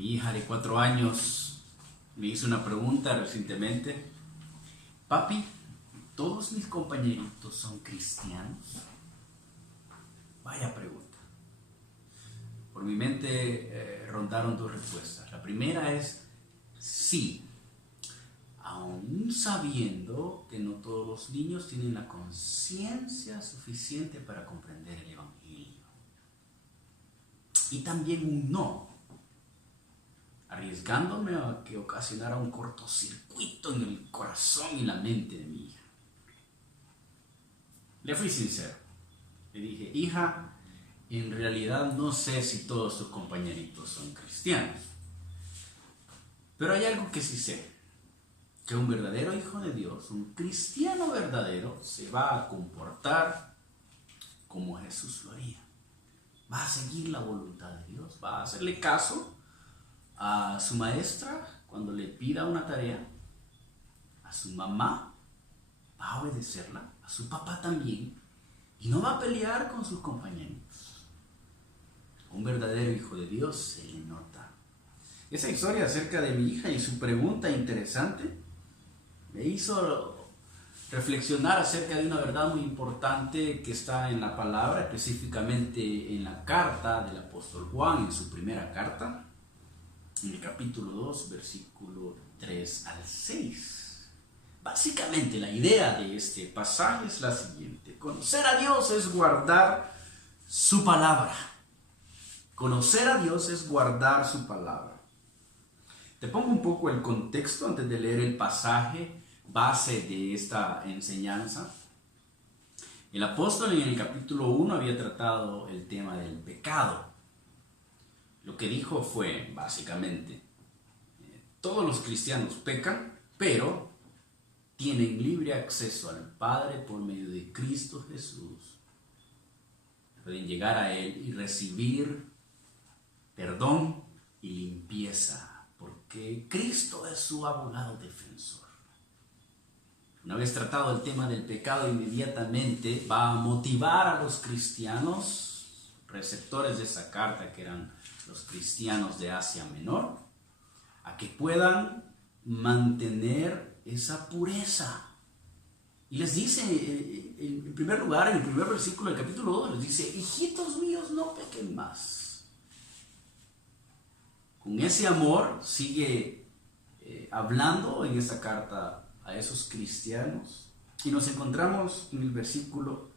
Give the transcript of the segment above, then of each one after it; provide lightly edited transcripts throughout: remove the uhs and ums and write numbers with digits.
Mi hija de 4 años me hizo una pregunta recientemente. Papi, ¿todos mis compañeritos son cristianos? Vaya pregunta. Por mi mente rondaron 2 respuestas. La primera es sí, aún sabiendo que no todos los niños tienen la conciencia suficiente para comprender el Evangelio. Y también un no, arriesgándome a que ocasionara un cortocircuito en el corazón y la mente de mi hija. Le fui sincero. Le dije, hija, en realidad no sé si todos tus compañeritos son cristianos. Pero hay algo que sí sé, que un verdadero hijo de Dios, un cristiano verdadero, se va a comportar como Jesús lo haría. Va a seguir la voluntad de Dios, va a hacerle caso a su maestra cuando le pida una tarea, a su mamá, va a obedecerla, a su papá también, y no va a pelear con sus compañeros. Un verdadero hijo de Dios se le nota. Esa historia acerca de mi hija y su pregunta interesante me hizo reflexionar acerca de una verdad muy importante que está en la palabra, específicamente en la carta del apóstol Juan, en su primera carta, en el capítulo 2, versículo 3 al 6. Básicamente la idea de este pasaje es la siguiente: conocer a Dios es guardar su palabra. Conocer a Dios es guardar su palabra. Te pongo un poco el contexto antes de leer el pasaje base de esta enseñanza. El apóstol en el capítulo 1 había tratado el tema del pecado. Lo que dijo fue, básicamente, todos los cristianos pecan, pero tienen libre acceso al Padre por medio de Cristo Jesús. Pueden llegar a Él y recibir perdón y limpieza, porque Cristo es su abogado defensor. Una vez tratado el tema del pecado, inmediatamente va a motivar a los cristianos, receptores de esa carta, que eran los cristianos de Asia Menor, a que puedan mantener esa pureza. Y les dice, en primer lugar, en el primer versículo del capítulo 2, les dice, hijitos míos, no pequen más. Con ese amor sigue hablando en esa carta a esos cristianos, y nos encontramos en el versículo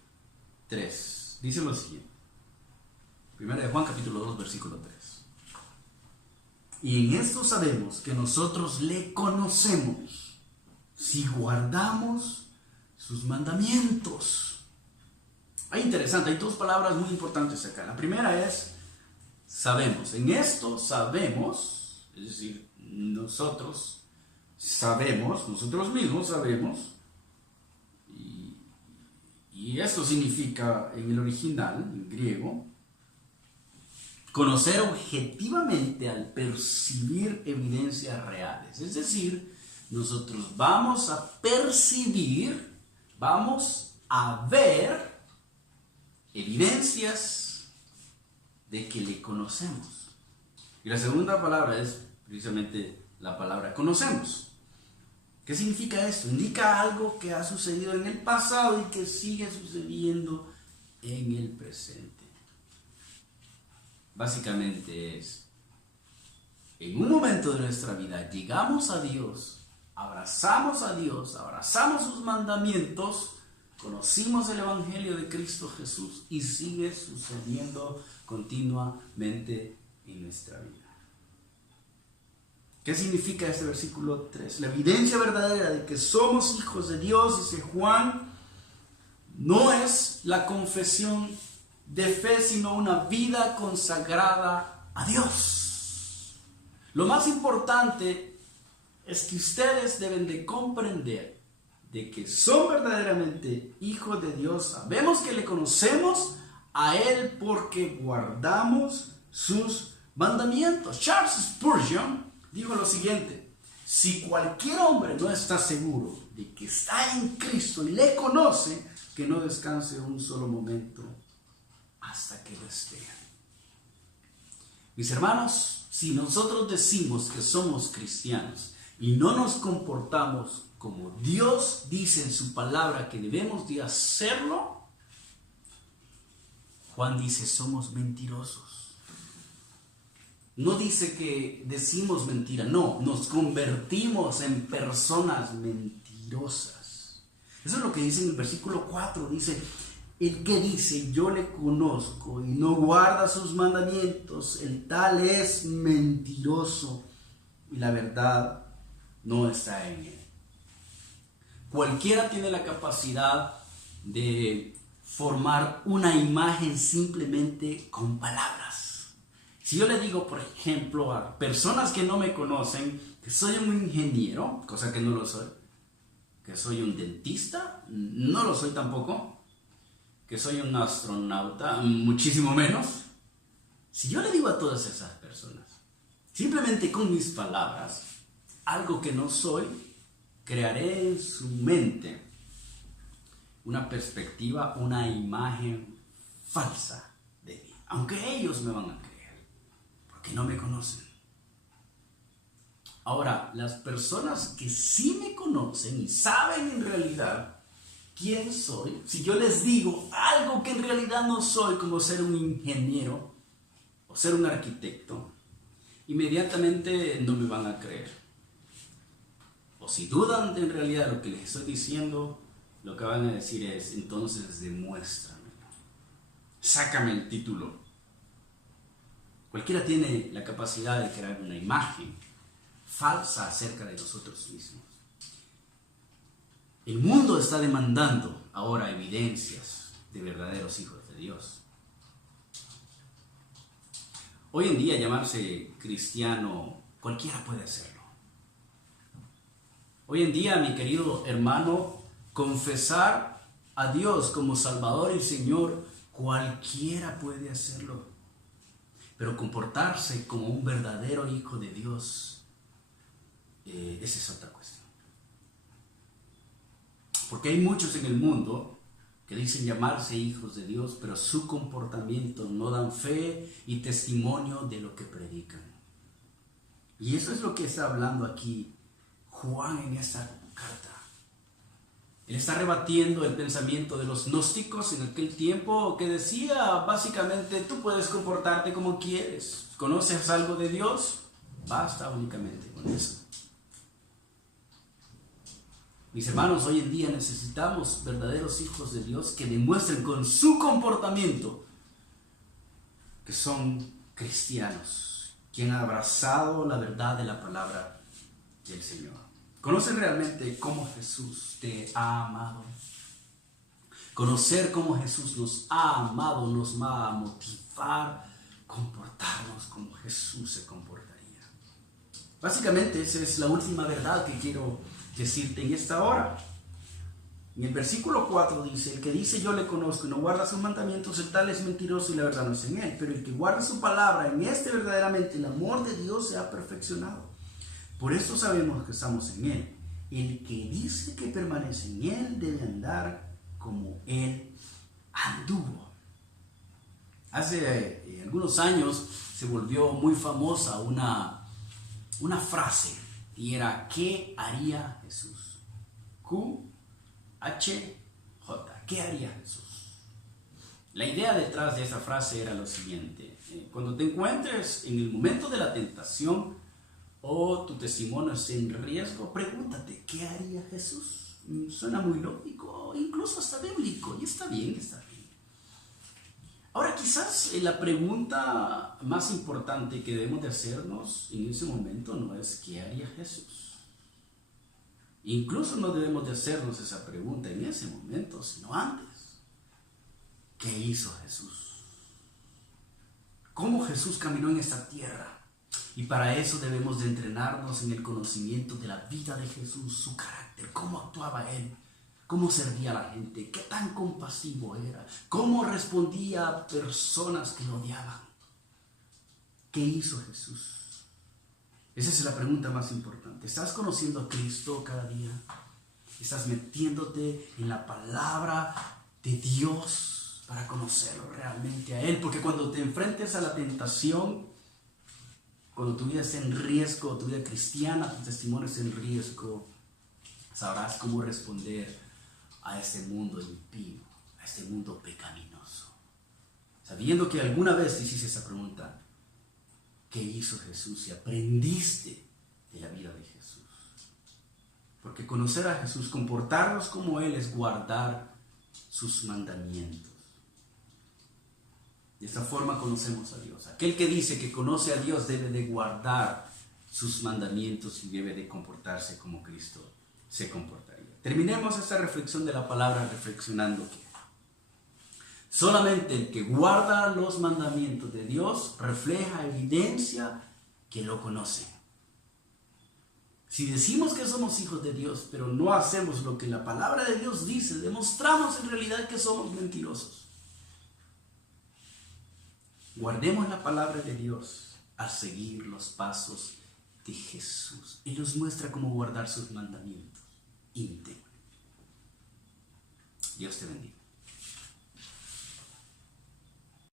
3. Dice lo siguiente, Primera de Juan capítulo 2, versículo 3. Y en esto sabemos que nosotros le conocemos, si guardamos sus mandamientos. Interesante, hay 2 palabras muy importantes acá. La primera es sabemos. En esto sabemos, es decir, nosotros sabemos, nosotros mismos sabemos, y esto significa en el original, en griego, conocer objetivamente al percibir evidencias reales. Es decir, nosotros vamos a percibir, vamos a ver evidencias de que le conocemos. Y la segunda palabra es precisamente la palabra conocemos. ¿Qué significa esto? Indica algo que ha sucedido en el pasado y que sigue sucediendo en el presente. Básicamente es, en un momento de nuestra vida llegamos a Dios, abrazamos sus mandamientos, conocimos el Evangelio de Cristo Jesús y sigue sucediendo continuamente en nuestra vida. ¿Qué significa este versículo 3? La evidencia verdadera de que somos hijos de Dios, dice Juan, no es la confesión de fe, sino una vida consagrada a Dios. Lo más importante es que ustedes deben de comprender de que son verdaderamente hijos de Dios. Sabemos que le conocemos a Él porque guardamos sus mandamientos. Charles Spurgeon dijo lo siguiente: si cualquier hombre no está seguro de que está en Cristo y le conoce, que no descanse un solo momento hasta que lo esté. Mis hermanos, Si nosotros decimos que somos cristianos y no nos comportamos como Dios dice en su palabra que debemos de hacerlo, Juan dice, somos mentirosos. No dice que decimos mentira, no, nos convertimos en personas mentirosas. Eso es lo que dice en el versículo 4, dice, el que dice yo le conozco y no guarda sus mandamientos, el tal es mentiroso y la verdad no está en él. Cualquiera tiene la capacidad de formar una imagen simplemente con palabras. Si yo le digo, por ejemplo, a personas que no me conocen que soy un ingeniero, cosa que no lo soy, que soy un dentista, no lo soy tampoco, que soy un astronauta, muchísimo menos. Si yo le digo a todas esas personas, simplemente con mis palabras, algo que no soy, crearé en su mente una perspectiva, una imagen falsa de mí. Aunque ellos me van a creer, porque no me conocen. Ahora, las personas que sí me conocen y saben en realidad quién soy, si yo les digo algo que en realidad no soy, como ser un ingeniero o ser un arquitecto, inmediatamente no me van a creer. O si dudan de en realidad lo que les estoy diciendo, lo que van a decir es, entonces demuéstramelo. Sácame el título. Cualquiera tiene la capacidad de crear una imagen falsa acerca de nosotros mismos. El mundo está demandando ahora evidencias de verdaderos hijos de Dios. Hoy en día llamarse cristiano, cualquiera puede hacerlo. Hoy en día, mi querido hermano, confesar a Dios como Salvador y Señor, cualquiera puede hacerlo. Pero comportarse como un verdadero hijo de Dios, esa es otra cuestión. Porque hay muchos en el mundo que dicen llamarse hijos de Dios, pero su comportamiento no dan fe y testimonio de lo que predican. Y eso es lo que está hablando aquí Juan en esta carta. Él está rebatiendo el pensamiento de los gnósticos en aquel tiempo que decía básicamente tú puedes comportarte como quieres. ¿Conoces algo de Dios? Basta únicamente con eso. Mis hermanos, hoy en día necesitamos verdaderos hijos de Dios que demuestren con su comportamiento que son cristianos, que han abrazado la verdad de la palabra del Señor. ¿Conocen realmente cómo Jesús te ha amado? Conocer cómo Jesús nos ha amado nos va a motivar a comportarnos como Jesús se comportaría. Básicamente esa es la última verdad que quiero decirte en esta hora. En el versículo 4 dice, el que dice yo le conozco y no guarda sus mandamientos, el tal es mentiroso y la verdad no es en él. Pero el que guarda su palabra, en este verdaderamente el amor de Dios se ha perfeccionado. Por eso sabemos que estamos en él. El que dice que permanece en él debe andar como él anduvo. Hace algunos años se volvió muy famosa una frase y era ¿qué haría Jesús? Q-H-J. ¿Qué haría Jesús? La idea detrás de esa frase era lo siguiente. Cuando te encuentres en el momento de la tentación o tu testimonio es en riesgo, pregúntate, ¿qué haría Jesús? Suena muy lógico, incluso hasta bíblico, y está bien, está bien. Ahora, quizás la pregunta más importante que debemos de hacernos en ese momento no es ¿qué haría Jesús? Incluso no debemos de hacernos esa pregunta en ese momento, sino antes. ¿Qué hizo Jesús? ¿Cómo Jesús caminó en esta tierra? Y para eso debemos de entrenarnos en el conocimiento de la vida de Jesús, su carácter, cómo actuaba Él, cómo servía a la gente, qué tan compasivo era, cómo respondía a personas que lo odiaban. ¿Qué hizo Jesús? Esa es la pregunta más importante. ¿Estás conociendo a Cristo cada día? ¿Estás metiéndote en la palabra de Dios para conocerlo realmente a Él? Porque cuando te enfrentes a la tentación, Cuando tu vida esté en riesgo, tu vida cristiana, tu testimonio esté en riesgo, sabrás cómo responder a este mundo impío, a este mundo pecaminoso. Sabiendo que alguna vez te hiciste esa pregunta, ¿qué hizo Jesús? Y aprendiste de la vida de Jesús. Porque conocer a Jesús, comportarnos como Él, es guardar sus mandamientos. De esta forma conocemos a Dios. Aquel que dice que conoce a Dios debe de guardar sus mandamientos y debe de comportarse como Cristo se comportaría. Terminemos esta reflexión de la palabra reflexionando que solamente el que guarda los mandamientos de Dios refleja, evidencia que lo conoce. Si decimos que somos hijos de Dios, pero no hacemos lo que la palabra de Dios dice, demostramos en realidad que somos mentirosos. Guardemos la palabra de Dios a seguir los pasos de Jesús. Él nos muestra cómo guardar sus mandamientos íntegros. Dios te bendiga.